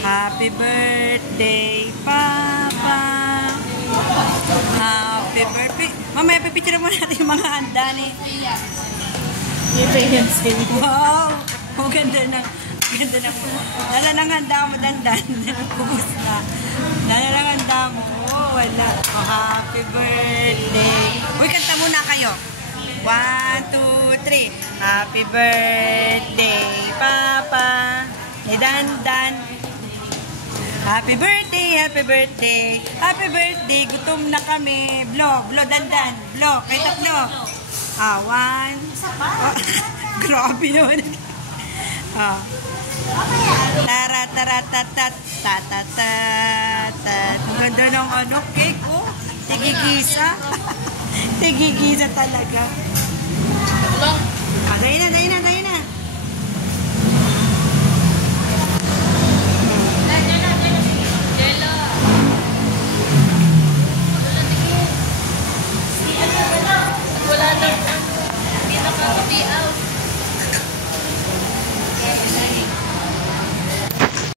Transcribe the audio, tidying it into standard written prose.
Happy birthday, Papa. Happy birthday. Mamaya, pipicture mo natin yung mga handa ni... Wow! Ang ganda ng... Lala ng handa mo, dandan. Kubus na. Lala ng handa mo. Oh, wala. Oh, happy birthday. Uy, kanta muna kayo. 1, 2, 3. Happy birthday, Papa. Ni dandan. Happy birthday, happy birthday. Happy birthday, gutom na kami. Blow, dandan. Blow, kahit na blow. 1. Oh, grabe naman. Tara-tara-tatat. Tatatat. Ang ganda ng ano, cake, oh. Tigigisa. Tigigisa talaga. Dahil na.